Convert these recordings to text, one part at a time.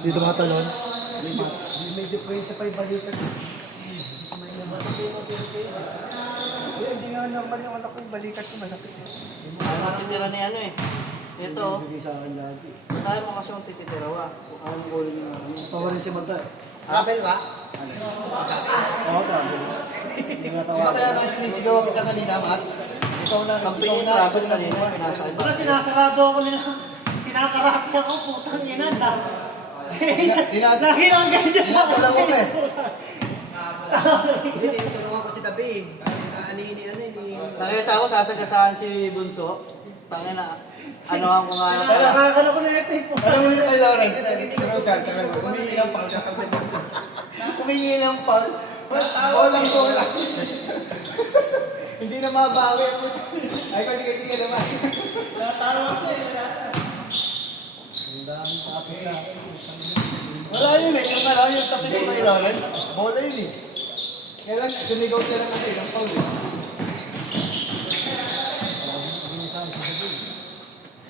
Dito mga talon. May diferensya pa yung balikat. Hindi nga normal yung anak ko, yung balikat ko masakit. Ay, matitira ni ano eh. Ito, Bigay sa akin dati. tayo mo kasi yung tititira wa. Ang ulo niya. Tawarin si Magda. Travel ba? Oo, travel. Hindi nga Di ba tawarin. kaya naman sinisigawan kita kanina, Max? Ikaw na, Company travel kanina, nasa iba. Wala, sinasarado ako nila. Kinakarapis ako, putang ina. Lagi lang ganyan sa Dinadala ko eh. Hindi, tinutulungan ko si Tabi. Ano. Nakita ko, sasagasaan si Bunso. Tangin na, ano ako nga. Nakakala ko na ito eh. Alam mo yun kay Lawrence? Hindi ka Humingi ng pal. Humingi ng pal. Walang bola. Hindi na mabawi. Ay, ko hindi ka naman. Natalo ako eh. Ang daming tapos na. Wala yun eh. Yung tapos ko kay Lawrence. Bola yun eh. Kailan sumigaw sila kasi ng pal.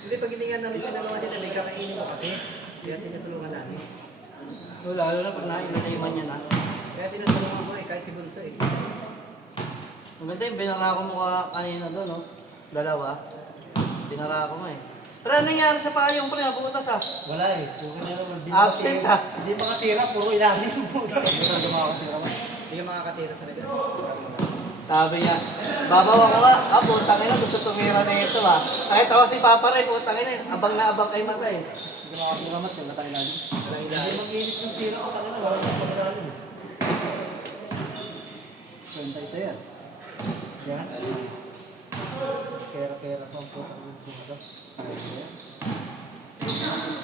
Hindi, pag hindi nga namin tinulungan si Tabi, kakainin mo kasi. Kaya tinutulungan namin. So, lalo na pag nainatayman niya na. Kaya tinutulungan mo eh, kahit si Bunso eh. Maganda yung binarako mo kanina doon, no? Dalawa. Binarako mo eh. Pero anong nangyari sa payong pre? Nabutas ah. Wala eh. Kung kanya naman. Absent ah. Hindi makatira, puro ilalim. Hindi yung mga katira sa nila. Sabi niya, babaw ako nga. Ah, putang ina, gusto tumira na ito ah. Kahit ako si Papa Ray, putang ina. Abang na abang kay Mata eh. Hindi makakiramat yun. Nakailalim. Walang Hindi ilalim. mag-init yung tira ko kanina. Wala yung pagkakalim. Bantay sa yan. Yan. Kera-kera pa ang putang ng bumaga.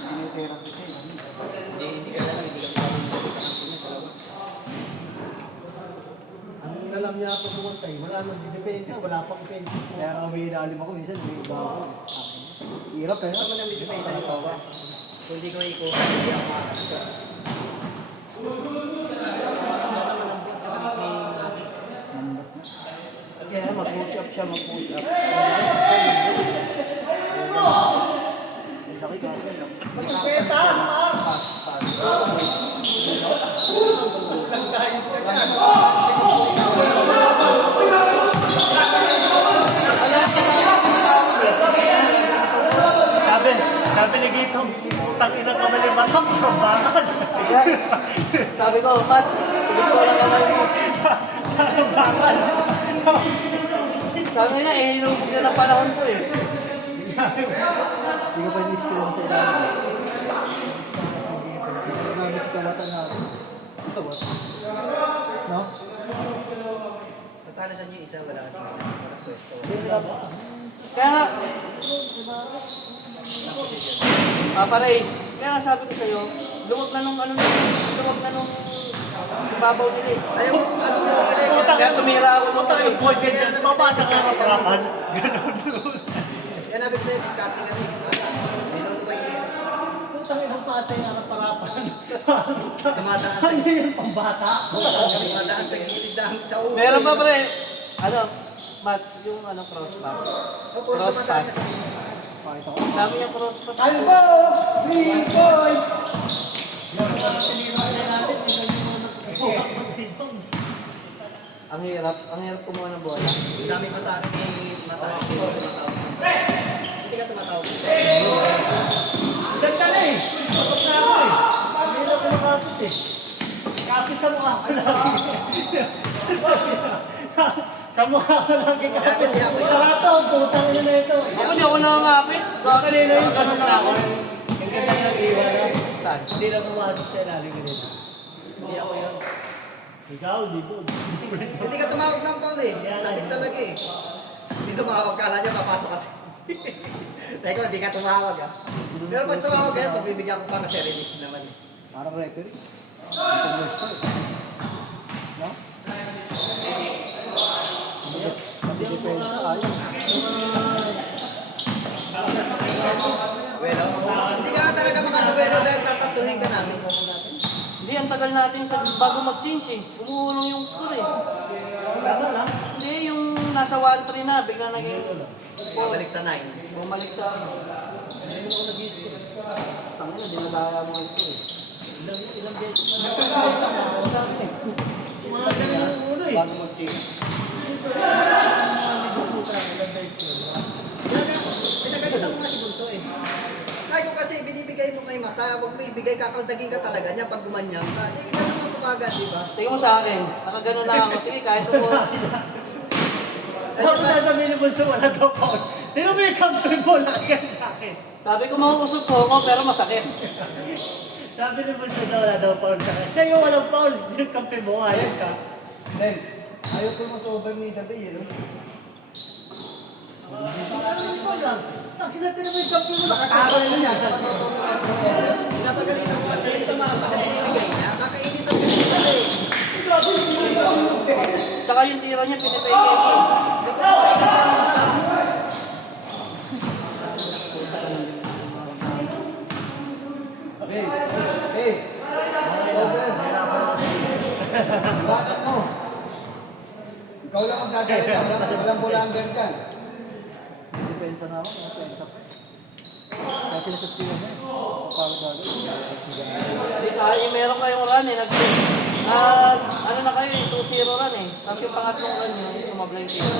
Pinitera ko kayo. Hindi ka lang, hindi ka dalawa. Ang alam niya ako pumunta eh. Wala nang depensa, wala pang pensa. Kaya nga may inalim ako minsan. May iba ako. Hirap eh. Ano man ang medyo may isa ito ba? Kung hindi ko iko, hindi ako makakasya. Kaya mag-push up siya, mag-push up. Laki kasi. Magpeta! Sabi ni Gitong, putang ina ka malimatang, bakit? Sabi ko, Mats, gusto ko lang naman mo. Bakit? Sabi niya, eh, inubog na ng panahon ko eh. Hindi ko pa ni-skill sa ilalim. Mix ka mata na. Ito ba? No? Natalasan niyo isa, wala kasi may pwesto. Kaya nga, Papa Ray, kaya nga sabi ko sa'yo, luwag na nung ibabaw nila eh. Ayaw mo kung ano na tira. Kaya tumira ako nung Putang ina, boy, ganyan. Papasa ka ng harapan. Ganon. Yan namin sa'yo, discarding kasi. Nilutuway ko yan. Putang ina, pasa yung harapan. Dumadaan sa Ano yun, pambata? dumadaan sa gilid dahil sa ulo. Meron pa pre, ano, Mats, yung ano, cross pass. Opo, Cross dumadaan pass. sa- Pakita ko. Sabi niya cross pass. Albo! Green boy! Ang hirap kumuha ng bola. Dami pa sa akin eh, tumatawag. Hindi ka tumatawag. Ganda na eh. Tapos na ako eh. Hindi na ko nakapit eh. Kapit sa mukha ko lagi. Sa mukha ko lagi kapit. Karato, putang ina na ito. Ako di ako nakangapit. Baka Kanina yung ganun na ako. Yung ganda yung iwan na. saan? Hindi na pumasok siya lagi ganito. Hindi ako yun. Ikaw, dito. Hindi ka tumawag ng Paul eh. Sakit talaga eh. Hindi tumawag, kala niya papasok kasi. Teka, hindi ka tumawag ah. Pero pag tumawag yan, pagbibigyan ko pa kasi release naman eh. Parang record. Ito gusto eh. No? Mag-depensa ayos. Well, hindi ka talaga makaduwelo dahil tatatluhin ka namin. Hindi, ang tagal natin bago mag-change eh. Umuulong yung score eh. Ano lang? Hindi, yung nasa 1-3 na, bigla naging Babalik sa 9. bumalik sa ano. Ngayon ako nag-isip. Tangina, dinadaya mo ito eh. Ilang beses na mga ganun yung ulo eh. Bago mag-check. Pinagaganda ko nga si Bunso eh. Kaya ko kasi binibigay mo kay mata, huwag mo ibigay, kakaldagin ka talaga niya pag gumanyan ka. Di ka naman kumagad, di ba? Tingin mo sa akin, nakagano na ako. Sige, kahit mo. Tapos sasabihin ni Bunso, wala daw foul. Tingnan mo yung counter ball nakagano sa akin. Sabi ko mauusog ko ako, pero masakit. Sabi ni Bunso daw wala daw foul sa akin. Siya yung walang foul, yung kampi mo, ayun ka. Then, ayaw ko mo sa over ni Dabi, eh, no? Ano mo lang? Nakinatin mo yung kampi mo, nakakabal na yan. Pinapagalitan ko talaga si Bunso kasi binibigay niya. Kakainin ang ganito eh. Tsaka yung tira niya, pinipay ko. Hey! Over! Bakit mo? Ikaw lang ang gagawin ka. Walang bulanger dyan. Depensa na ako. Depensa pa. Kasi nasa tiyo na eh. Kapag gagawin. Di sa akin, meron kayong run eh. Ano na kayo eh, 2-0 run eh. Tapos yung pangatlong run nyo, sumabla yung tira.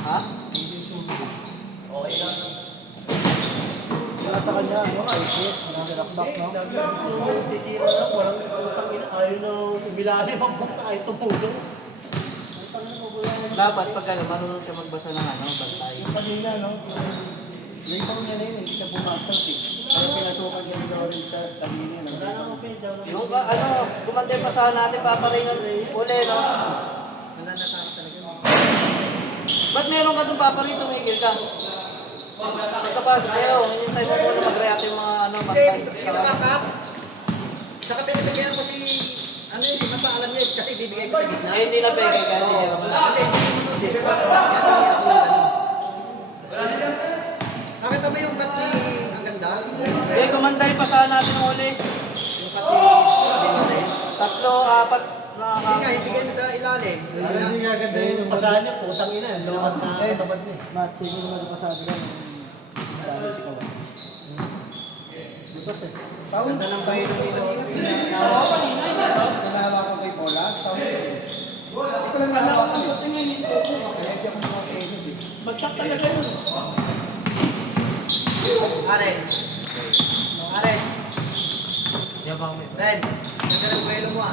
Ha? Wala sa kanya, ano? Isip. Nakakilakbak, no? Titira lang, walang utang ina. Ayaw na bilali, magpunta ayaw tumulong. Dapat pag ano, marunong siya magbasa ng ano, bantay. Yung kanina, no? Yung pang niya na yun, hindi siya pumasok eh. Kaya pinasukan siya ni Orange kanina. Wala nang offense, wala nang Yung ano, gumantay pa sa natin, paparingan uli, no? Wala na tayo talaga. Ba't meron ka doon paparin, tumigil ka? Ito pa, sa'yo, yung time mo muna mag-react yung mga ano, Hindi, bantay. hindi ka makap. Saka pinibigyan ko si, ano yun, mata alam niya kasi bibigay ko sa gitna. Eh, hindi na peke, kaya hindi na naman. Hindi, kaya tinira ko yung ano. Nakita mo yung cut ni, ang ganda? Eh, gumantay pa sa natin uli. Yung cut ni Dinore. 3, 4, Hindi nga, ibigay mo sa ilalim. Hindi nga ganda yung pasahan niya, putang ina. Dalawang na katabad niya. Matt, sige naman yung pasabi ka. Dami si Kawan. Ganda ng bahilo nito. Tinawa ko kay Paula. Ito lang nalawa ko. Kaya siya kung mga kainit eh. Bagsak talaga yun. Aren. Aren. Ren. Ganda ng bahilo mo ah.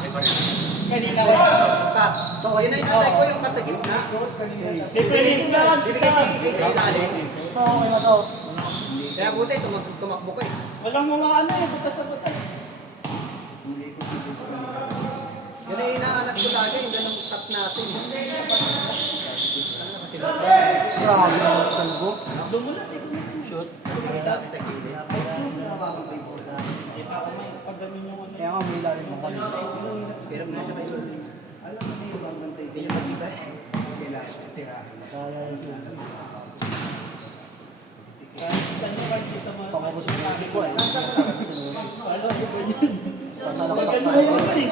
Kanina Cut. Yun na yung tatay ko yung cut sa gitna. Pipiliin lang. Bibigay sa ilalim. Ito, okay na to. Kaya buti, tumakbo ko eh. Walang mga ano yung butas sa butas. Yun ay inaanak ko lagi, yung ganong cut natin. Grabe na mas kalbo. Dumulas eh. shoot. Bibigay sa akin sa gilid. Pagdamin yung ano. Kaya nga may ilalim mo kanina. Pero nga siya kayo. Alam mo na yung bang bantay Hindi niya magkita eh. Kailangan tirahan. Kaya yun. Saan yung magkita mo? Pakabos yung nabi ko eh. Ano yun yun? Pasala ko sa Ganun kanya. yun eh.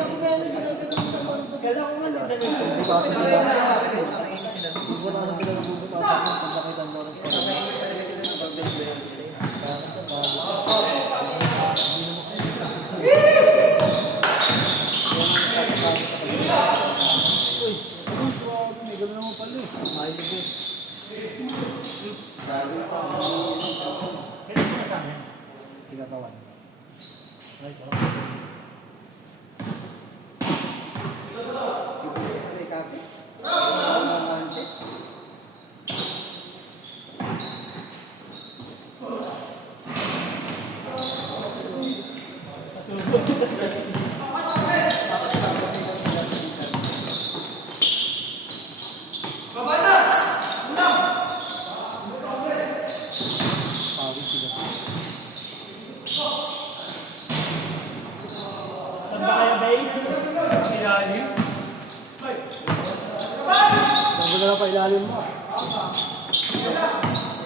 Kailangan ko nga nagdala. Bubutasan sila. Nakakainin sila. Bubutasan sila ng bubutasan ng pag nakita ang Lawrence pa. Nakakainin talaga sila ng pag-blend. May gano'n naman pala eh. Mahilig eh. Kailan ko na sa amin? Tinatawan. May kape. Saan ba kayo ba eh? Ilalim? Bago na lang pa ilalim mo.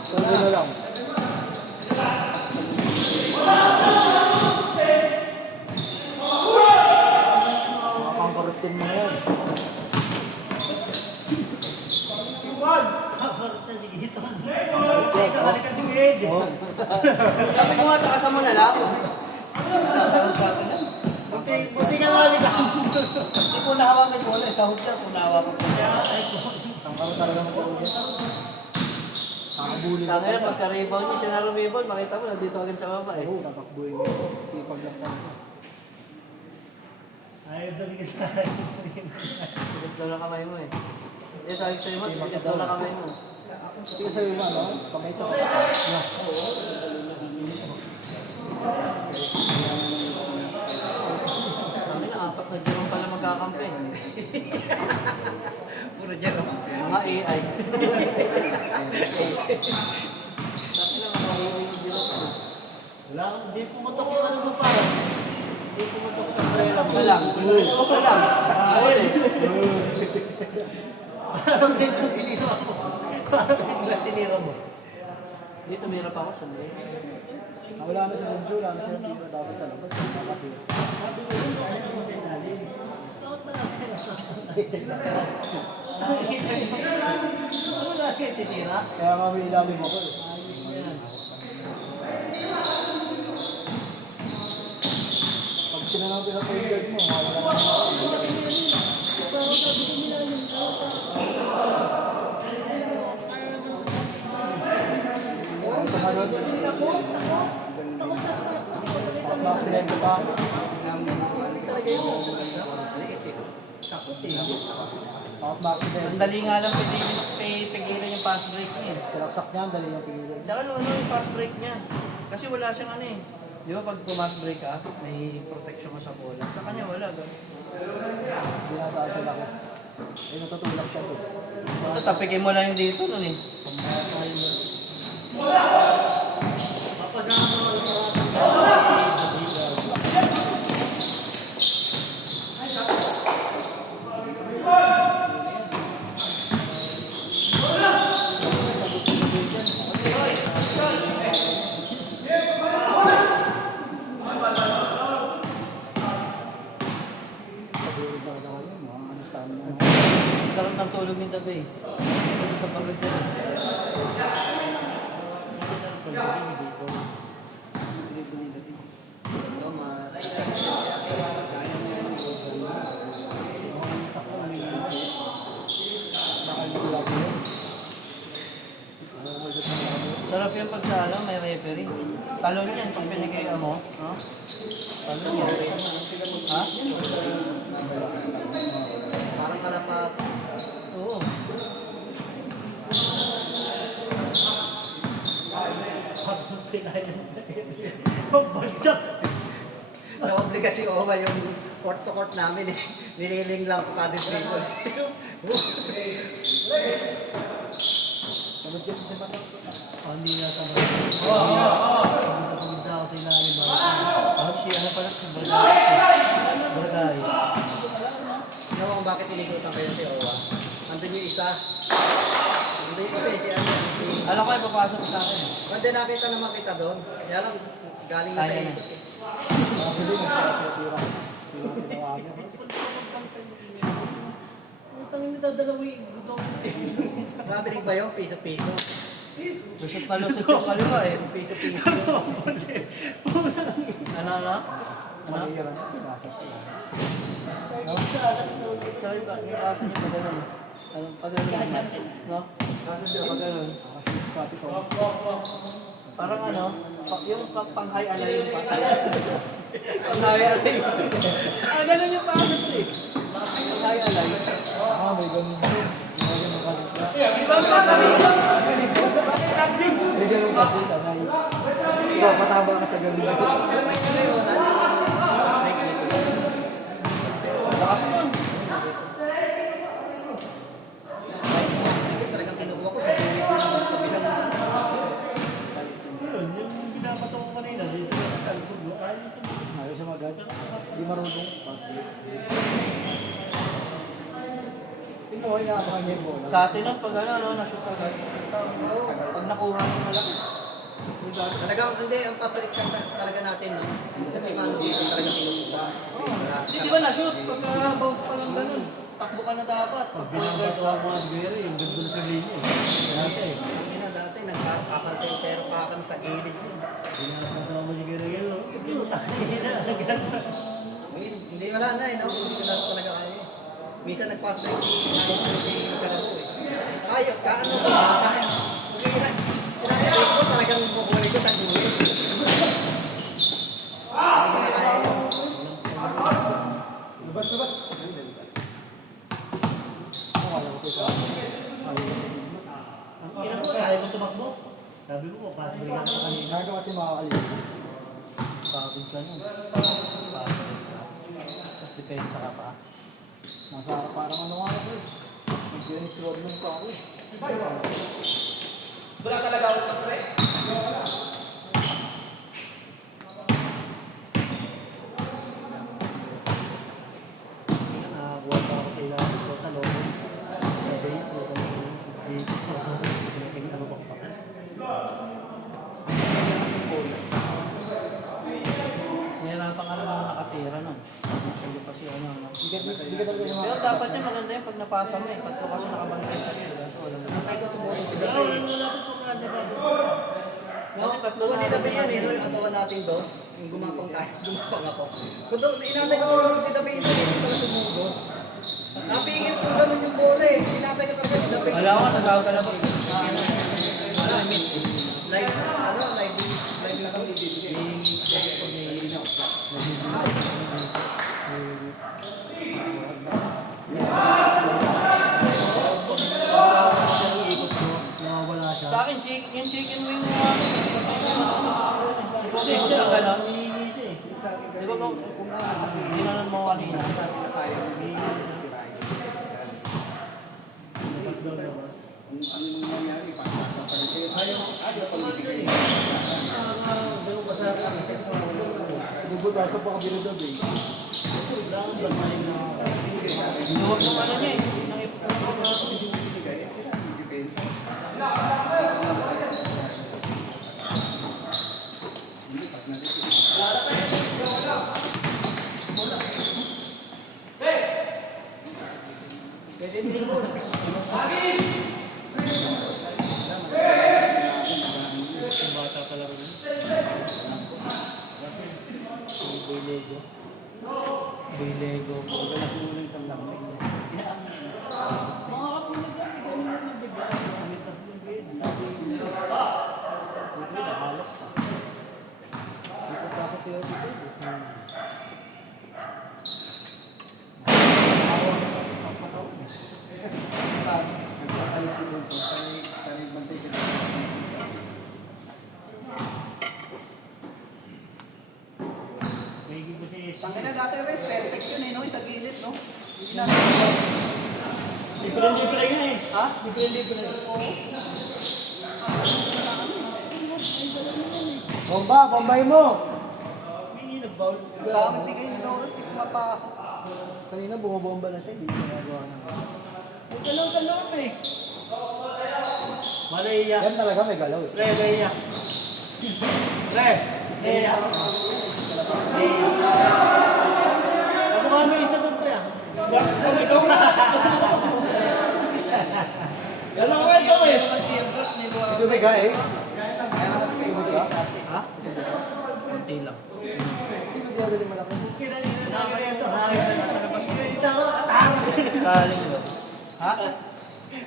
Bago na lang. sahod ka, punawa ka pa. Tangkaro talaga mo sa ulit. Nakabuli ka Tangina, pa. pagka-rebound niya, siya na rebound, makita mo, nandito agad sa baba eh. Oo, tatakbuhin mo. Sipag lang pa. Ayaw doon ka sa Tigas daw na kamay mo eh. Eh, sabi ko sa'yo, Mats, tigas daw na kamay mo. Sige sa'yo yung ano, kamay sa Tangina, apat na Jerome pala magkakampi. Puro dyan, no? Mga AI. Tangina, mga AI yung Jerome. Wala, hindi pumutok yung ano mo parang. Hindi pumutok yung umbrella mo. Isa lang. Isa lang. Ayun eh. Parang hindi tinira mo. Parang hindi tinira mo. Dito, mayroon pa ako sa may. wala na sa Bunjo, wala na sa tira dapat sa labas. Nakapira. Sabi ko, ano mo sa ilalim? Bakit ba natin? Ano natin tinira? Kaya nga may ilalim ako eh. Pag sila nang pinapagod mo, wala ka na. Ang tumalon. Aksidente pa. Bakit ma-accident? Ang dali nga lang pigilan yung fast break niya eh. Salaksak niya, ang dali yung pinigil. Tsaka ano yung fast break niya? Kasi wala siyang ano eh. Di ba pag pumas break ka, may protection mo sa bola. Sa kanya wala ba? Hindi nataan sila ko. Eh, natutulak siya doon. Tatapikin mo lang yung dito nun eh. Pag-uwi pa naman yun, mga understand mo. Sarap ng tulog yung tabi eh. Kapag dyan. Sarap yung pag sa ano, may referee. Talon yan pag pinigay mo. No? Talon yan. Ha? Parang karapat. Oo. Bagsak. Naobli kasi Owa yung court to court namin eh. Nililing lang ko kada dribble. Pagod kasi si Matok. Oh, hindi na sa mga. Pumunta ako sa ilalim. Ah, si ano pala? Si Bargay. Alam mo kung bakit inigutan kayo si Owa? Andun yung isa. Andun yung isa si ano. Alam ko ay papasok sa akin. Hindi nakita naman kita doon. Kaya lang galing na sa Kaya na. ikot eh. Nakabili, nagpapatira. Tinawagan. Utang yung dadalawin. Grabe rin ba yun? Piso-piso. Lusot na lusot yung kaliwa eh. Piso-piso. Ano? Mahirap. Pinasok. Sabi ba, yung aso niya pa ganun. Ano, pag ganun. No? Aso niya pa ganun. Kasi Scotty ko. Parang ano, yung pang-high alay yung pang-high alay. Ah, ganun yung paano ko eh. Pang-high alay. Ah, may ganun din. May ganun kasi siya. May ganun kasi sanay. Ikaw, mataba ka sa ganun. Alam mo yung ngayon, break dito. Lakas nun. Talagang kinukuha ko sa pilit ng kabilang Yun, yung binabato ko kanina, dito yung talbog. Ayos yun. Ayaw siya magad. Hindi marunong. Tingnan mo, inaabangan niya yung bola. Sa atin nun, pag ano, na-shoot agad. Oo. Pag nakuha ng malaki. Yung gagawin. Talagang, hindi, ang pastorit talaga natin, no? Sa timano dito talaga kinukuha. Hindi, di ba na-shoot? Pag bounce pa lang ganun. Takbo ka na dapat. Pag Binabato ako mga Gary, yung ganda sa linya. Dati, Dati, nagpapantentero pa kami sa gilid yun. binabato ako si Gary yun. Utang na yun. Hindi, wala na eh, no? Hindi ko na talaga kaya. Minsan nagpass na si Karabo eh. Ay, kaano ko, bata eh. Pinapabay ko, talagang kukunin ko sa kulit. Hindi ko na kaya yun. Lubas. Wala ko ito. Ang ina mo, ayaw ko tumakbo. Sabi ko, papasok ka sa kanina. Kaya kasi makakalis. Pagod ka nun. Tapos depensa ka pa. Nasa parang ano nga ako eh. Mag-Dennis Rodman pa ako eh. Wala talaga ako sa pre. Nakakuha pa ako sa ilalim ko, talong. Sabi ko, ano ba pa? Meron pa nga naman nakatira nun. Hindi pa siya ano. Hindi ka talaga Pero dapat yung maganda yung pag napasa mo eh. Tatlo kasi nakabantay sa iyo. Kaso walang Ay, ko tumulong si Pero Dabi. wala ko po nga, diba? No, tuwa ni Dabi yan eh, no? Yung atawa natin doon. Yung gumapang tayo, gumapang ako. Kung doon, inatay ko tulong si Dabi ito, hindi pala sumugo. Napigil ko ganun yung bola eh. Inatay ko talaga si Dabi. Wala ko, nagawag ka na po. Live na kami ibibigay. Nawawala siya. Sa akin, yung chicken wing mo ano. Kasi siya lang gano'n. Hinihingi siya eh. Di ba kung ginanon mo kanina? Bubutasan pa ka binudod eh. Inuwag mo ano niya eh. Nang Pwede din mo. Yung bata pala rin. Boy Lego. Boy Lego. Wala tulong sa lamay. Mga kapulog yan. Ikaw na nabigyan. Kami tatlong grade. Buti nakalok pa. Hindi ko pa ako tiro dito eh. May higit ko si Tangin na dati rin, perfect yun eh, no? Sa gilid, no? Hindi na. Libre nga eh. Ha? Libre. Oo. Bombay mo! Hindi nag-bowl. Ang dami bigay ni Loros, di pumapasok. Kanina bumabomba na siya, hindi ko nagawa na. May galaw sa loob eh. Malaya. Yan talaga may galaw eh. Pre, Leia. Pre, Leia. Ako nga may isa doon, pre. Ikaw na. Galaw ka ito eh. Ito may guys. Kaya naman bigay mo dito sa atin. Ha? Kunti lang. Hindi mo dinadali malaki. Nakakaya ito. Hangin na nasa labas ko. Ito. Kaling mo. Ha?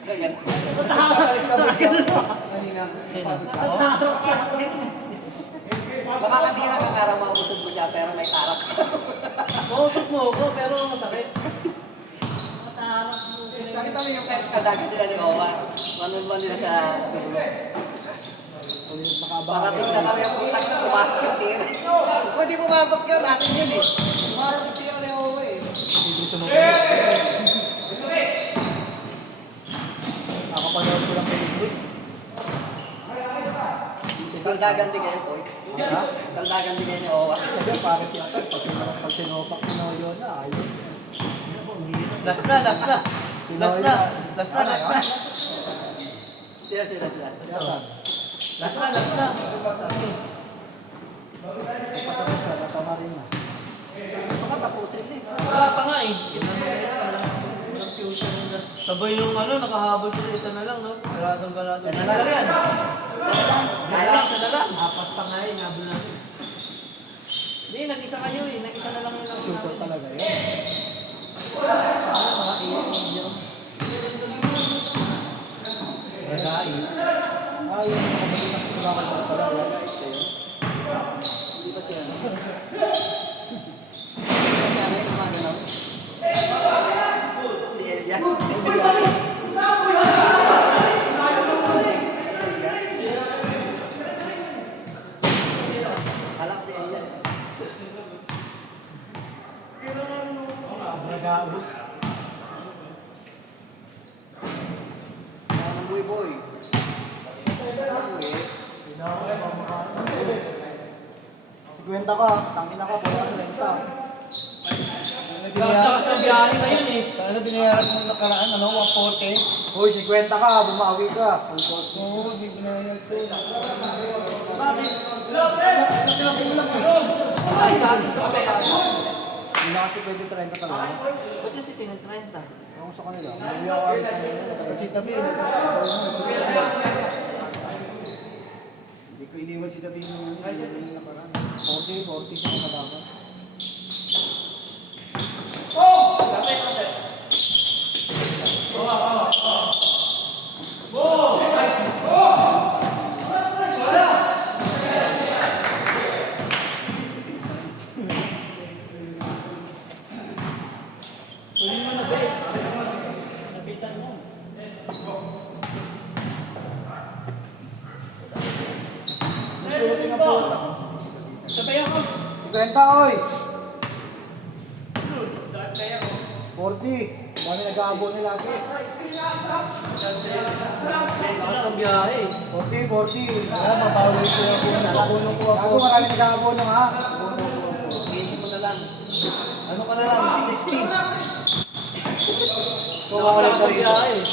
Ganyan. Kanina, pagod ka. Baka hindi ka nakakaraw maubusog mo siya, pero may tarak. Mausok mo ako, pero masakit. Mataharap mo. Nakita mo yung kadagat nila ni Owa. Manunuan nila sa dulo. Parating na kami ang putang na pumasok yung tira. Kung di pumasok yun, atin yun eh. Pumasok yung tira ni Owa eh. Hindi sumagot. Nakapanood ko lang kay Ingrid. Kaldagan din kayo, boy. Ha? Kaldagan din kayo ni Owa. Sabi, parang siya pag sinopak ni Noyo na, ayun. Last na. Last na. Sila. Last na. Patapos siya, tatama rin na. Baka tapusin eh. Wala pa nga eh. Walang future nila. Sabay yung ano, nakahabol sila isa na lang, no? Galadong. Isa na lang. yan. Isa na lang. Apat pa nga eh. Nabol natin. Hindi, nag-isa kayo eh. Nag-isa na lang yun. Shooter talaga yun. Mga yung mga malilang tumakal na pala. Hindi ba siya? Kaya ngayon gumagalaw. Si Elias. Alak si Elias. Nag-aabos. Kaya ng boy. Kwenta ka, tangin ako, wala ka renta. Gasta ka sa biyahe ngayon eh. Tangin na binayaran mo nakaraan, ano, 140. Uy, 50 ka, bumawi ka. Oo, di binayaran ko. Ay, sabi sa kapatid. Hindi na kasi pwede 30 talaga. Ba't kasi tinag-30? Ako sa kanila, hindi ako alit na nila. Kasi tabi, hindi ko iniwan si tabi yung nakaraan. 40 siya dapat. Pwede mo na, babe. Napitan mo. Susutin ang puta. Sabay ako. 50, oy! 40. Dami nag-aabon nila lagi. Ako sa biyahe. 40. Kaya mabawi ko ako. Nakabuno ko ako. Ako marami nag-aabon na nga. Gising mo na lang. Ano ka na lang? 16. Ako lang sa biyahe.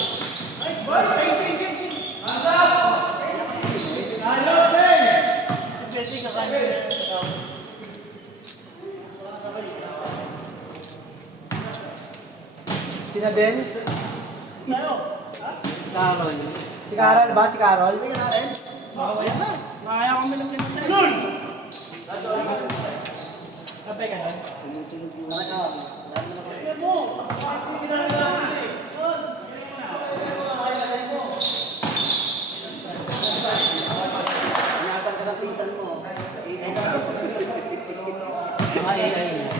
Pwede ka kanina. Sina Ben? Carol. Si Carol ba? Si Carol? Ano yan natin? Nakaya kami ng pinatay. Sabay ka na. Inasan ka ng pinsan mo. Mga AI niya.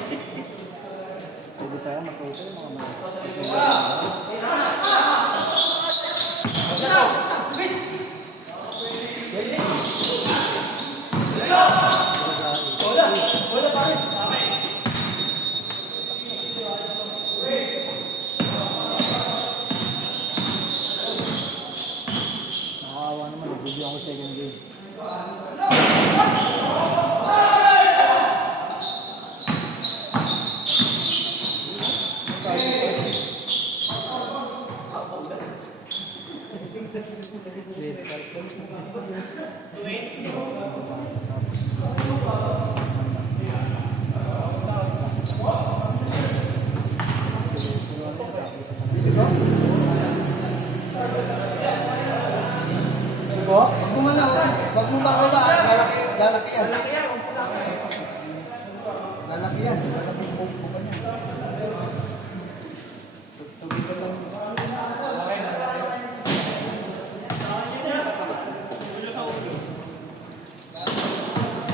Pwede tayo mag-uso yung mga mga. Nakakawa naman, nag-video ako second game. Diba? Wag mo bababa. Lalaki yan. Lalaki yan. Lalaki yung bukan yan. Tugin ko lang.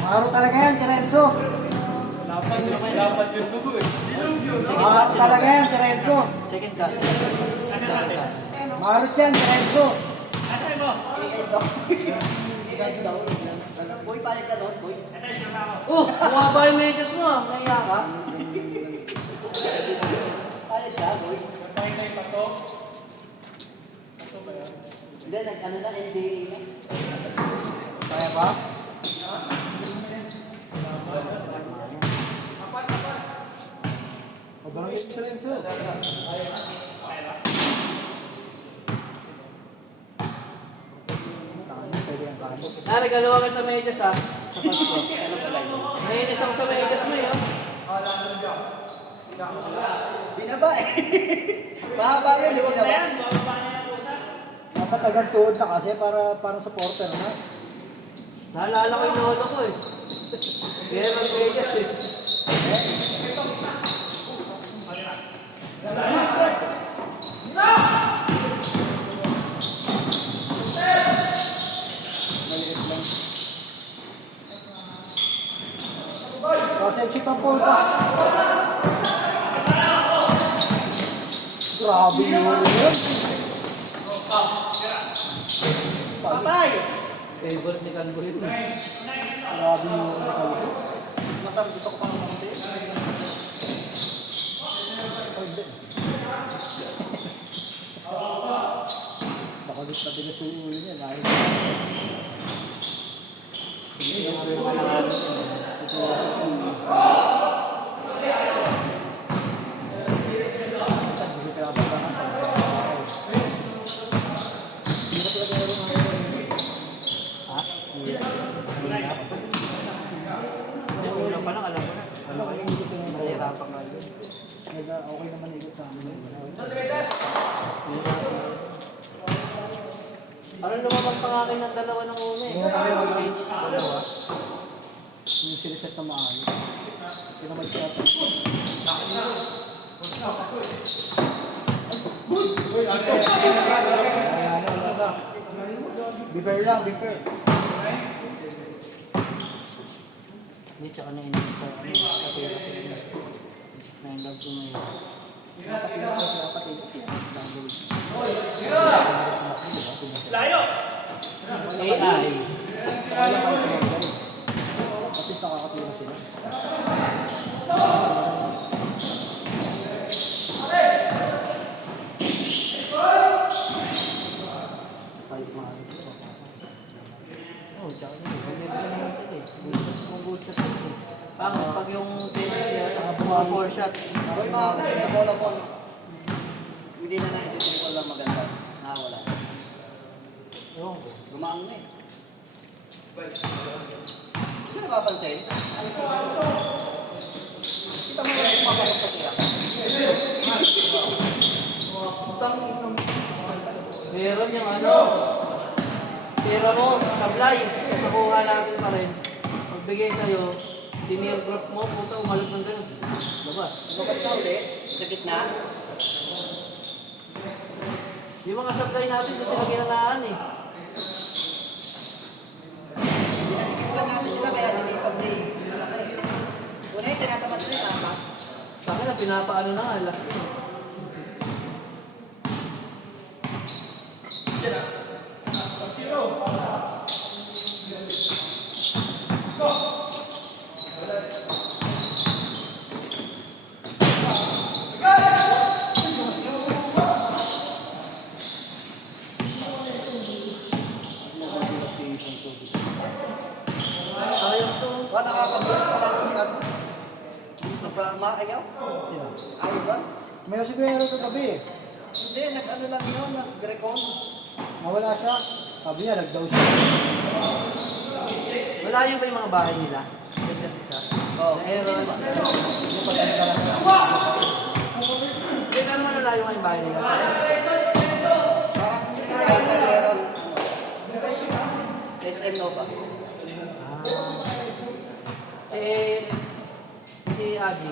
Maro talaga yan, si Renzo. Dapat yung dugo eh. Maro talaga yan, si Renzo. Second class. Maro yan, si Renzo. Asay mo. Ikaw daw. Boy, payag ka doon, boy. Oh! Bumaba yung medyas mo ah. Naiya ka? Payag ka, boy. Patay pa to. Hindi, ano na, NBA na. Kaya ba? Pabarangin si Renzo. Kano, pwede yung kano. Regalawa kita medyas ah. Sa Pasko. Naiinis ako sa medyas mo yun. Binaba eh. Mahaba yun, di binaba. Dapat agad tuhod na kasi para parang supporter na. Naalala ko yung lolo ko eh. Kaya mag-medyas eh. Grabe yun. Patay! Favorite ni Calvo yun. Grabe yun. Masarap gusto ko pang kamunti. Baka gusto na bigas yung ulo niya. Dahil Yung una pa lang, alam mo na. Nahihirapan nga yun. okay naman ikot sa amin. Ano lumabang pa nga kayo ng dalawa ng una eh? Dalawa. Yung siniset na maayos. Kinamay siya. Biber lang, biber. Hindi, tsaka na inis sa ano, sa pera ko yun. Na-love ko ngayon. AI. Kasi nakakatira sila. Kahit maaari sila, mapasa. Oo, tsaka nila. Hindi ko naman sila eh. Kung good shot sila eh. Pag yung tennis niya, mga 4 shot. Hoy, mga kanina, bola po. Hindi na naintindihan ko lang maganda. Nakawala. Ewan ko. Gumaan na eh. Hindi na napapansin. Kita mo lang kumapakot sa tiyak. Meron yung ano. Pero mo, sablay. Kasakuha natin pa rin. Pagbigay sa'yo, dinir-drop mo, puta, umalit ng ganun. Labas. Lumabas na ulit. Sa gitna. Yung mga sablay natin, doon sila ginanaan eh. Dinanikip lang natin sila kaya sinipag si Malaki. Una yung tinatamat na yung apat. Sa akin na pinapaano na nga, last year. Sayang to. Wala nakakabulot ka lang si ano. Nagmaayaw. Ayaw ba? May siguro ito gabi eh. Hindi, nag-ano lang yun, nag-recon. Nawala siya. Sabi niya, nag-daw siya. Malayo ba yung mga bahay nila? Isa. Oo. Aaron. Hindi ka naman malayo nga yung bahay nila. Parang nag-recon, SM Nova. Si Adi.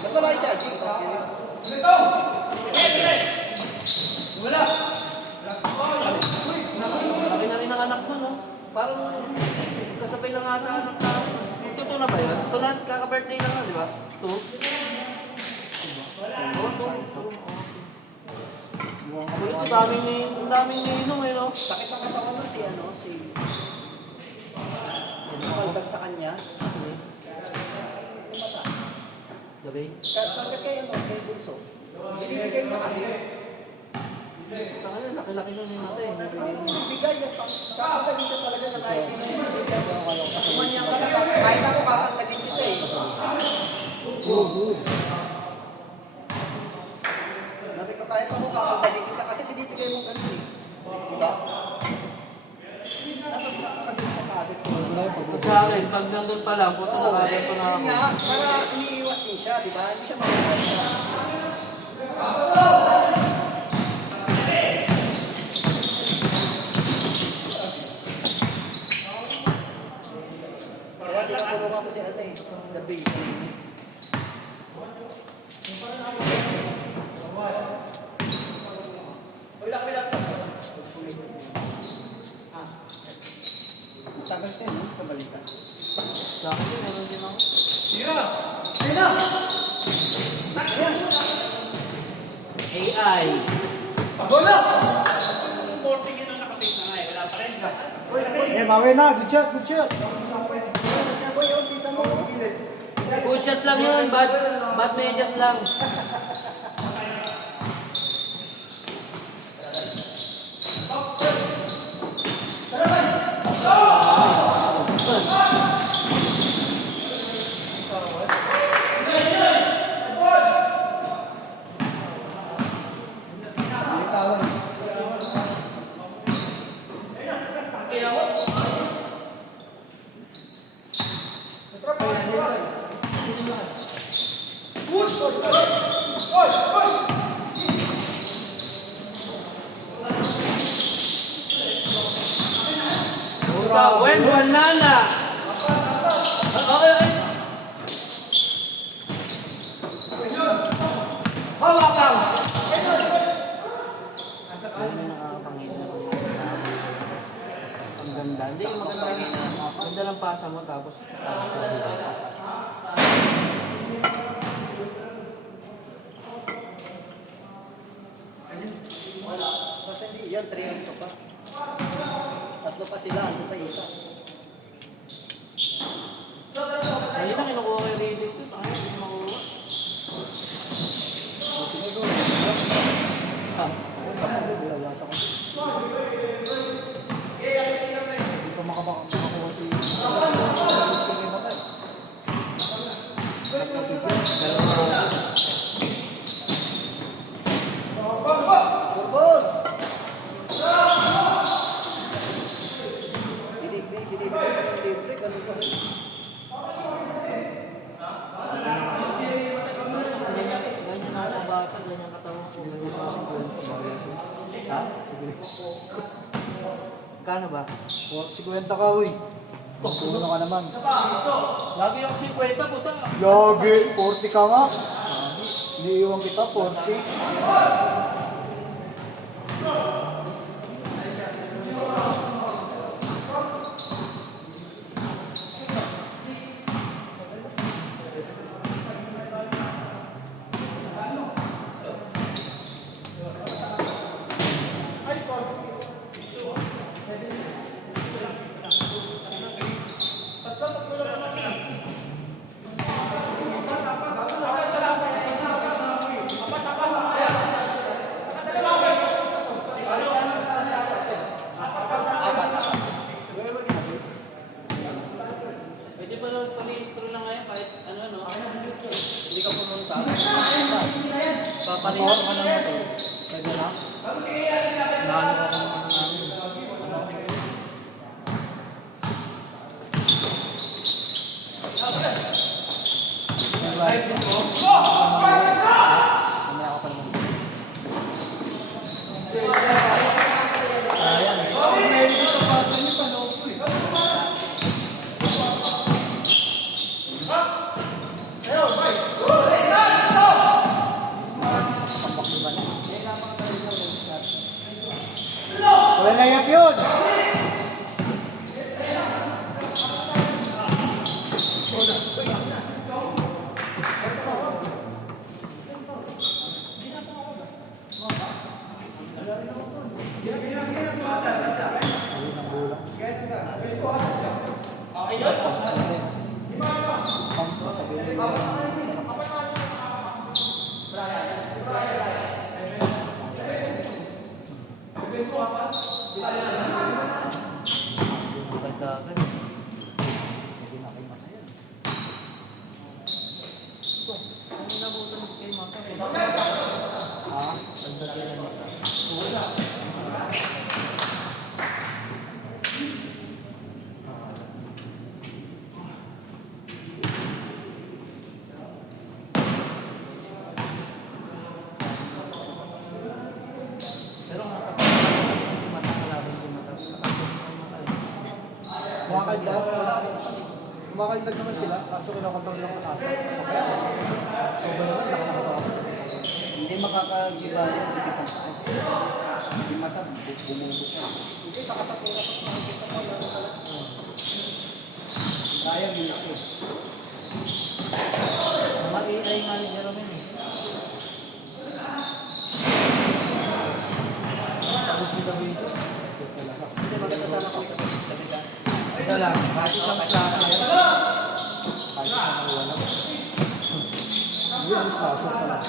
Mas malaki si Ajing. Laki na rin ang anak mo, no? Parang kasabay lang ata anak na. Totoo na ba yun? Ito na, kaka-birthday lang na, di ba? Ito? Oo, ito, daming ninong eh, no? Sakit ang katawan nun si ano, si... Kaldag sa kanya. Tumata. Gabi? Kaldag kay ano, kay Bunso. Binibigay niya kasi. Sa kanya, laki-laki na nila eh. Binibigay niya. Kakatagin ka talaga na kahit binibigay. Kumanyan ka na, kahit ako kakatagin kita eh. Sabi ko kahit ako kakatagin kita kasi binibigay mo ganun eh. Diba? Sa akin, pag nandun pa lang, puto na kagad pa na Yun ako. nga, para iniiwas din siya, di ba? Hindi siya makuha siya. Kaya tinatulungan ko si ano eh, gabi. Tagal ka eh, sa balita. Sa akin, meron din ako. AI. Bola! Sporting yun ang nakapit na nga eh. Wala pa rin. Uy, uy. Eh, bawi na. Good shot, good shot. Boy, oh, tita mo. Good shot lang yun, bad medyas lang. Binitawan. Puta, buen banana. Okay. Hawak lang! Ang ganda. Hindi, maganda rin. Ganda ng pasa mo tapos. Kasi hindi yan, 3 to pa. Tatlo pa sila, ando pa isa. Ayun na, kinukuha ko yung rebound ko. Tayo, hindi ko makuha. Hindi pa makakuha si... Turbol! Binibigay mo ng libre, ganun pa rin. Ganyan na ako bata, ganyan katawan ko. Ha? Kano ba? 50 ka, uy. Puno ka naman. Lagi yung 50, puta. Yagi, 40 ka nga. Hindi iwan kita, 40. Pwede pa naman pang-i-istro na ngayon kahit ano, no? Hindi ka pumunta. Papalis ka na ito. Pwede na? Naano ka naman namin. Mamaya ka pa naman. Wala na yap yun! Pagdagan. Ano na mo sa kay Maka? Ha? Pagdagan na Maka. Pero nga kapag matakalaban ko mata. Kumakailag? Kumakailag naman sila, kaso kinakontrol lang ang asa. So ba naman, nakakatawa. Hindi makakagiba yan, hindi kita hindi mata, bumubok ka. Hindi, saka sa pera pa makikita mo, lalo pala. Kaya, bilaki. Mag-AI nga ni Jerome eh. Kahit isang klase. Kahit isang wala. Yun ang sasok sa lahat.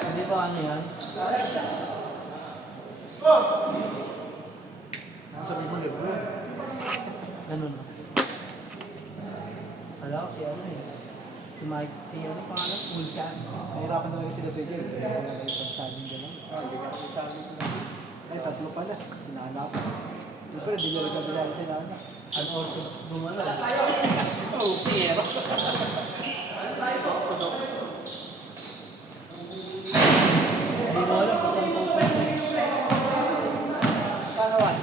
Hindi ba ano yan? Sabi mo, Lebron. Ganun. Alam ko si ano eh. Si Mike, si ano pangalan? Vulcan. Nahirapan na lang sila PJ. Kaya wala kayo pagsabing gano'n. Hindi ka kita dito. Ay, tatlo pala. Sinana ko. Siyempre, bila si Nana. Unorthodox gumano. Oh, Piero. Hindi mo alam kung saan po pwede. Panawan.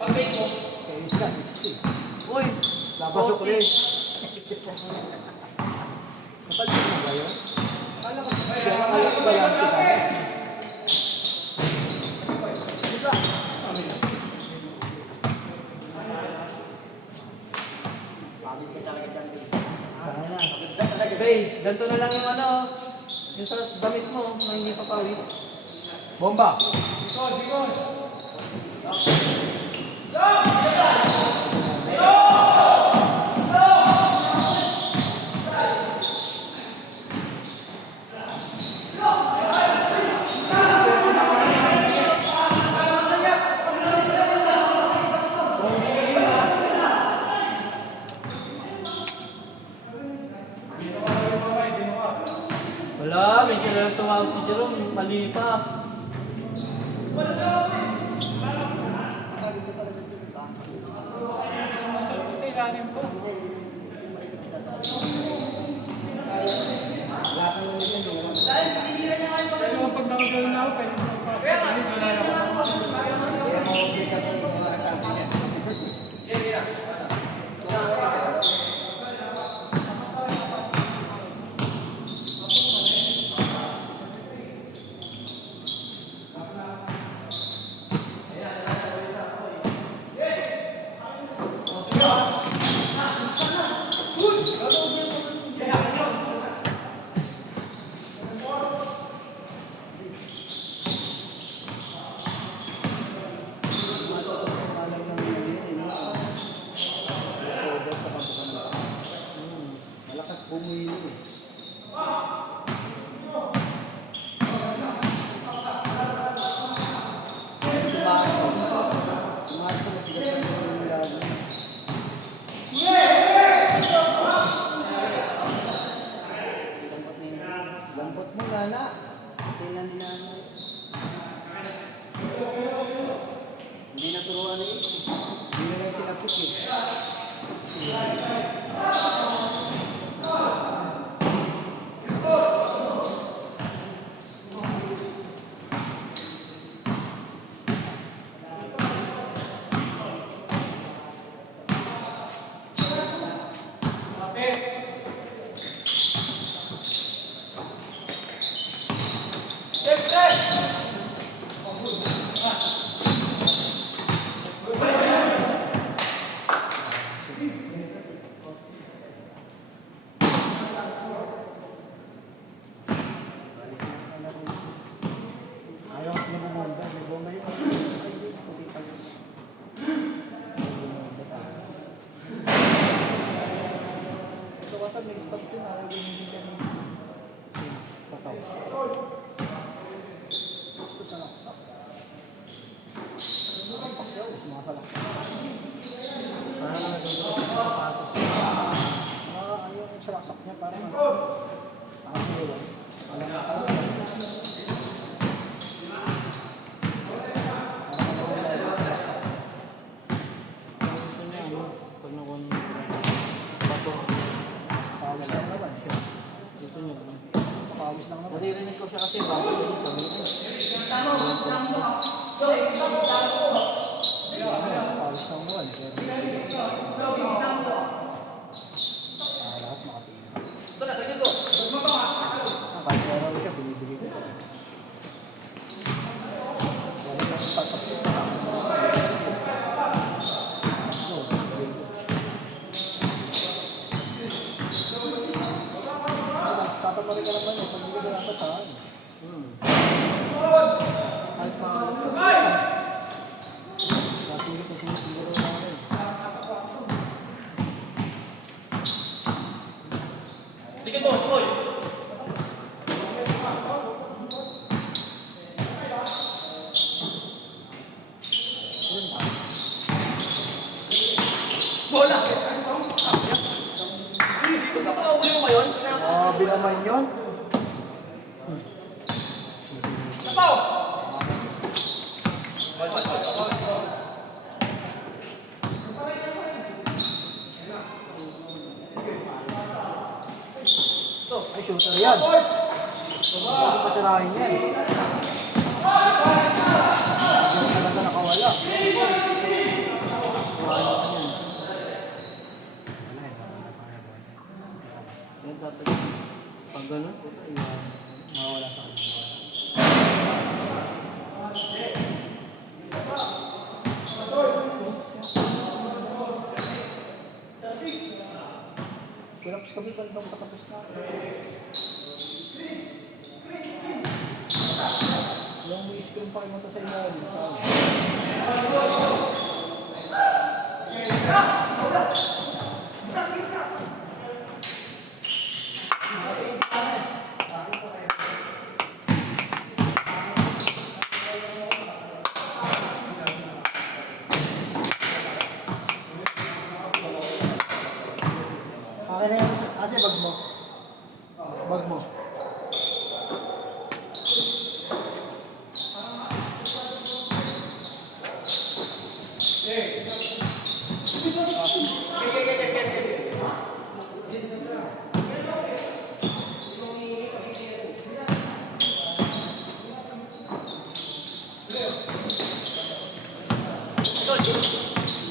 Kaya isla, 60. Uy! Napasok rin. Napalit mo ba yun? Akala ko 60. Akala ko ba yan? Bay, ganito na lang yung ano. Yung sa damit mo, na hindi pa pawis. Bomba! Wala, minsan na lang tumawag si Jerome, mali pa. Sumasagot sa ilalim ko. Pero pag nakagano na ako, pwede mo pagpapasok. Malakas bumili. Lambot mo gala. Tingnan din namin. Hindi naturuan eh. Hindi na lang pinapit eh. Ayaw ko na bumunda. May bomba yun. Ito wata may spot yun. Ayaw din hindi ka ng pataw. Gusto sa laksak. Ayaw, sumasalak. Parang nagagawa sa sapatos. Ayaw yung sa laksak niya. Parang ayaw. Gusto niya ano, pag nakuha niya bato. Gusto niya ano. Pakawis lang naman. Naririnig ko siya kasi bago yun sa mga. Palis ng buwan. Lahat makatingin. Kahit meron siya, binibigay ko. Wala lang tatak. Tatapari ka naman eh. Pag hindi ka dapat saan. Kahit makakalap ka. Kasingit na sinisiguro namin. Tingin mo, boy. Bola! Nakakauwi mo ngayon? Grabe naman yun. Napaw! Ay, shooter yan. Hindi patirahin yan. Yung talaga nakawala. Wala naman yan. Wala eh, wala sa kanya. Yan dapat. Pag gano'n, Nawawala sa kanya. Kinapos kami pa ibang katapos na. Yung may screen pa kayo sa ilalim. Akin na yan. Kasi bag mo. Bag mo.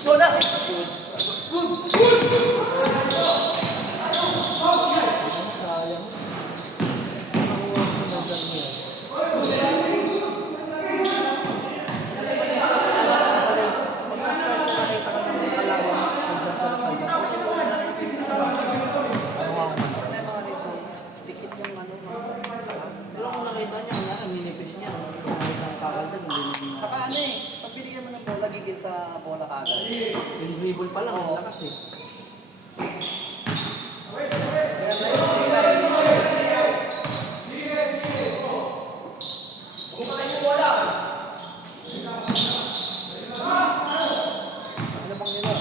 Bola! Sayang. Nakuha ko na dyan niya. Ano yung mga rito? Tikit yung ano. Pero kung nakita niya, wala, ninipis niya. Kahit ang kakaldan, hindi naman. Saka ano eh, pag binigyan mo ng bola, gigil sa bola kagad. Yung dribble pa lang, ang lakas eh. Ano bang nila?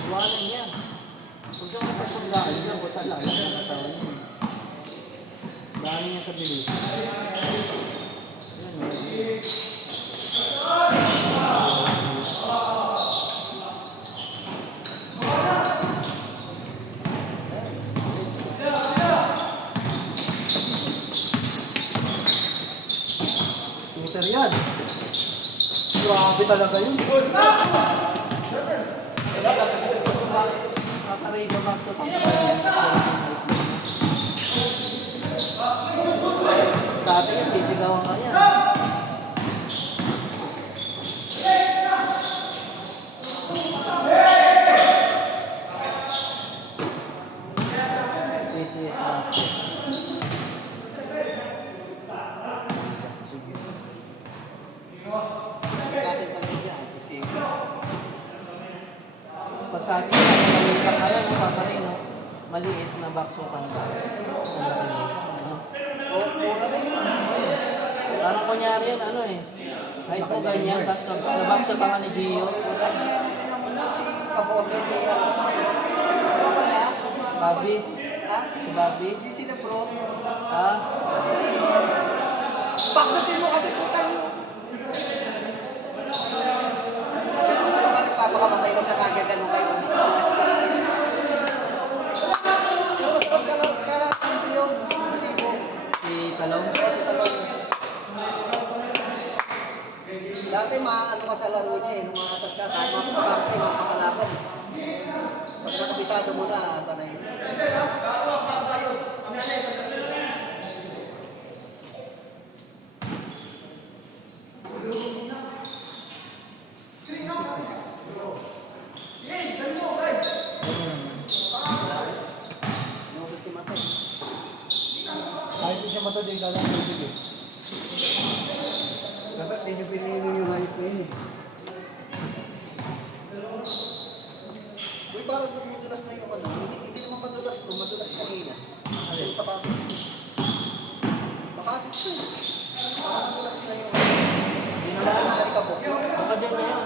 Iwanan niya. Huwag kang magpasaglaan niya, huwag ka lang sa katawan niya. Daan niya sa bilis. Yan, Shooter yan. Grabe talaga yun. kakaray ba back to back? Dati nga, sisigawan ka niya. TCS basket. Bakit talaga yan? Kasi Pag sa akin, maliit ka lang, paparay, no? Maliit na baksukan ba? mura na yun. Parang kunyari yun, ano eh. Kahit mo ganyan, tapos nabaksa pa nga ni Gio. Lagi nga natin ang muna si Kabote, si ano. Ano ba niya? Bobby, Ha? si Bobby. Hindi sila bro. Ha? Baksatin mo kasi putang yun. Pero naman nagpapakamatay na siya kagagano kayo. Dati maano ka sa laro niya eh, nung makasag ka, kahit mapapakakay, mapakalaban. Pag nakabisado mo na, sana yun. Inubos ni Matay. Kahit di siya matanda yung dalang tubig eh. Dapat din yung pinili yung hayop ko yun eh. Uy, parang nagmudulas na yung ano. Hindi naman madulas to, madulas kanina. Yung sapatos. Sapatos to. Parang madulas na yung ano. Hindi naman nakalikabok. Baka dyan na yan.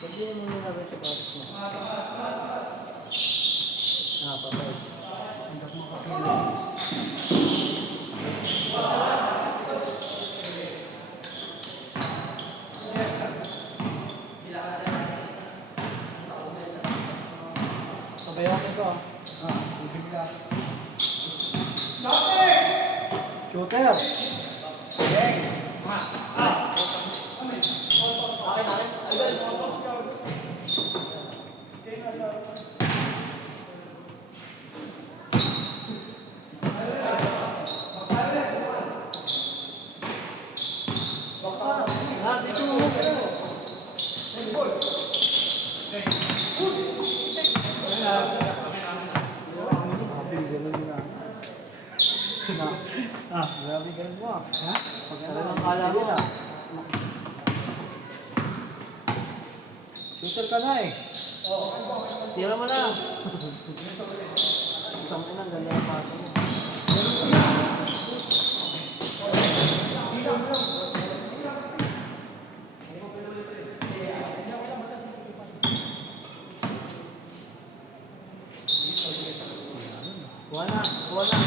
Pwede mo muna na rin sa batas mo. Papayag. Pabayakin ko ah. Tubig ka. Shooter! Dito mo. Grabe ganun mo ah. Ha? Talagang kala mo. Shooter ka na eh. Tira mo na. Isang ina, ganda yung pato mo. Kuha na, kuha na.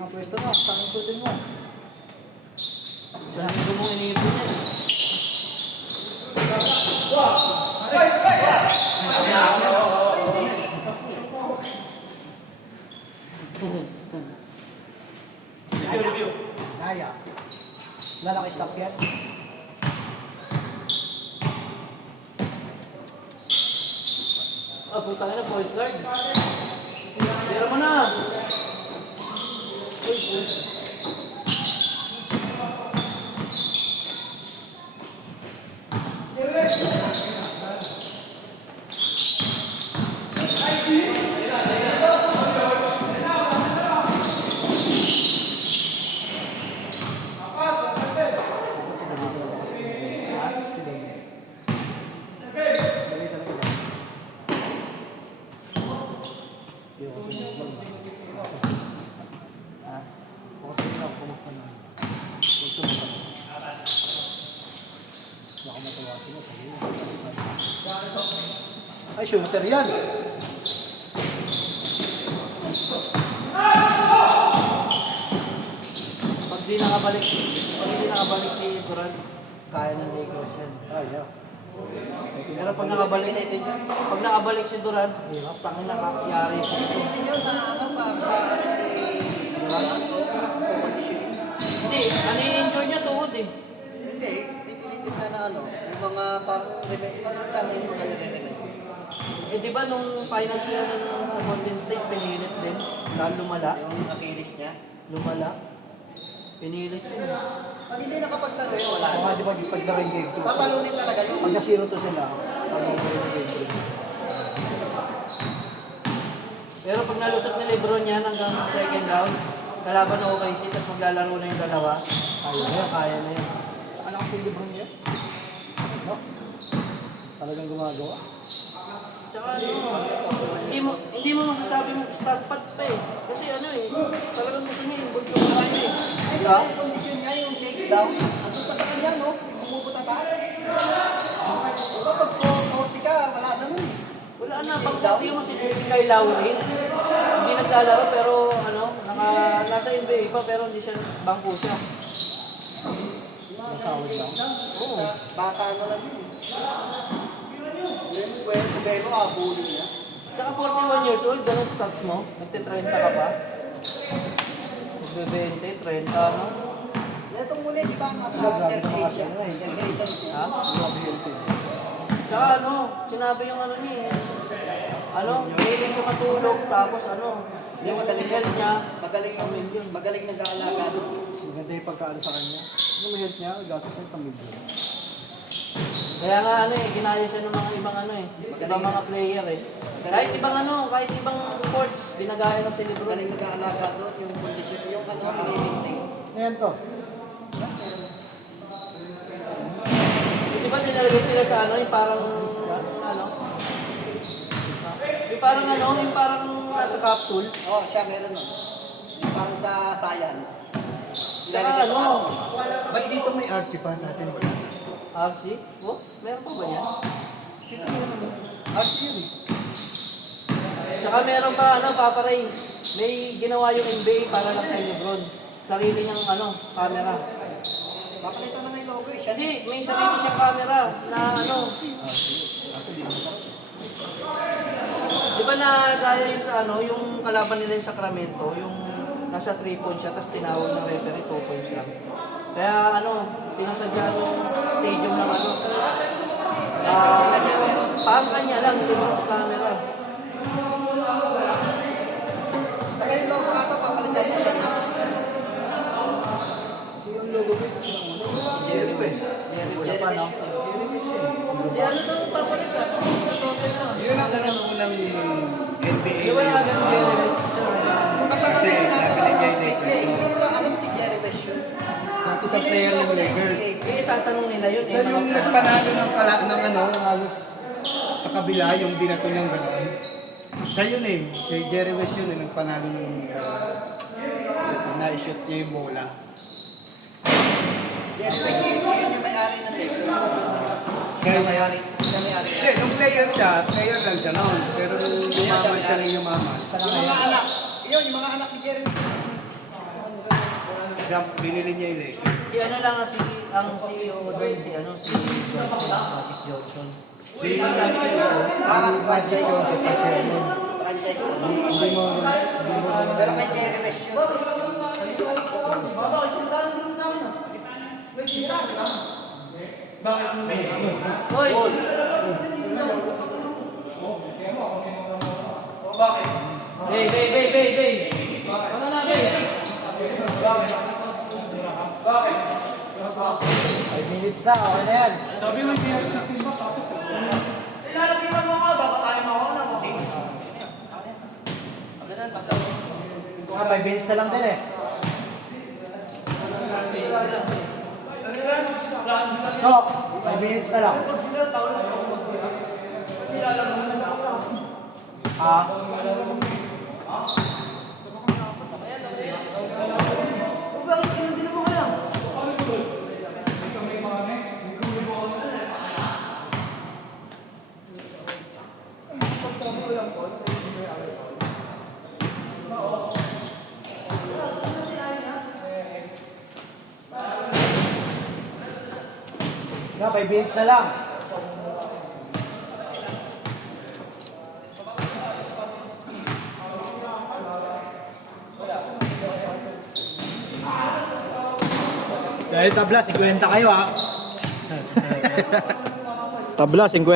Nga pwesto na, tangin shooter mo. Sa linggo mong iniipon yan. Daya. Lalaki stop yan. Ah, puta na, point guard. Tira mo na. Ay, shooter yan. Pag di nakabalik si Duran, kaya ng Lakers yan. Ay, yeah. Pero pag nakabalik si Duran, hirap, tangin na kakiyari. Pilitin yun na ano, paalis ni Durant o condition. Hindi, nani-enjoy niya tuhod eh. Hindi, pipilitin na ano, yung mga parang katulad sa amin yung mga nire-relate. Eh di ba nung finals niya sa Golden State, pinilit din. Dahil lumala. Yung Achilles niya. Lumala. Pinilit din. Pag hindi nakapagtalo yun, wala. Mga di ba, pag na game 2. Papalunin talaga yun. Pag na-0 to sila, pag na game 3. Pero pag nalusot ni Lebron yan hanggang second round, kalaban na OKC, tapos maglalaro na yung dalawa, kaya na yan. Ano ang Lebron niya? No? Talagang gumagawa. Tsaka hindi mo masasabi mo start pad pa eh. Kasi ano eh, talagang gusto niya yung bulto na eh. Diba? Yung condition niya, yung chase down, andun pa sa kanya, no? Yung bumubuta ka. Diba pag 40 ka, wala na nun. Wala napag-40 mo si Kyle Lowry. Hindi naglalaro pero ano, nasa NBA pa pero hindi siya bangko siya. Masawid lang. Oo. Bata na lang yun. Yung kwento kayo, abulin niya. Tsaka 41 years old, ganun stats mo? Nagte-30 ka pa? Nagbe-20, 30, no? Itong muli, di ba, nasa 38 siya. 38 Ha? Tsaka ano, sinabi yung ano niya eh. Ano, mahilig siya matulog, tapos ano, Yung magaling health niya, magaling nag-aalaga doon. Maganda yung pagkaano sa kanya. Yung health niya, gastos niya sa million. kaya nga ano eh, ginaya siya ng mga ibang ano eh, ibang mga player eh. Kahit ibang ano, kahit ibang sports, binagaya ng si Lebron. Magaling nag-aalaga doon, yung kondisyon, yung ano, pinihintay. Ngayon to. Di ba nilalagay sila sa ano, yung parang, ano, yung parang nasa capsule. Oo, siya meron nun. Yung parang sa science. Tsaka Ilalagay sa ano, Ba't dito may RC pa sa atin? RC? Oh, meron pa ba yan? RC yun eh. Tsaka meron pa, ano, Papa Ray, may ginawa yung NBA para lang kay Lebron. Sarili niyang, ano, camera. Papalitan na yung logo eh. Siya Hindi, may sarili siyang camera na, ano, di ba na gaya yung sa, ano, yung kalaban nila yung Sacramento, yung nasa 3 points siya, tapos tinawag ng referee 2 points lang. Kaya, ano, pinasadya yung stadium ng, ano, parang kanya lang, Lebron's camera. Saka yung logo ata, papalitan niya siya. Kasi yung logo ko ito sila muna. Jerry West. Jerry West pa, no? Di ano to, papalit ka. Yun ang unang NBA. Di ba na ganun Jerry West? Kasi hindi ko alam si Jerry West yun. Dati sa player ng Lakers. Eh, tatanong nila yun. Siya yung nagpanalo ng ano, halos sa kabila, yung binato niyang gano'n. Siya yun eh, si Jerry West yun eh, nagpanalo ng na-shoot niya yung bola. Jerry West, yun yung may-ari ng Lakers. Kaya, May-ari. hindi, nung player lang siya noon. Pero nung yumaman siya rin yumaman. Yung mga anak, yun, yung mga anak ni Jerry West. Siya, binili niya yung Lakers. Si ano lang ang CEO doon, si ano, si Johnson, Magic Johnson. Si parang budget yun sa chairman. Franchise na. Hindi mo, Pero kay Jerry West yun. Hoy! Bay! Ano na, Bay? 5 minutes na, okay na yan. Ilalapitan mo ka, baka tayo mauna mo. 5 minutes na lang din eh. So, 5 minutes na lang. Na, 5 minutes na lang. Dahil tabla, 50 kayo ha. Tabla, 50.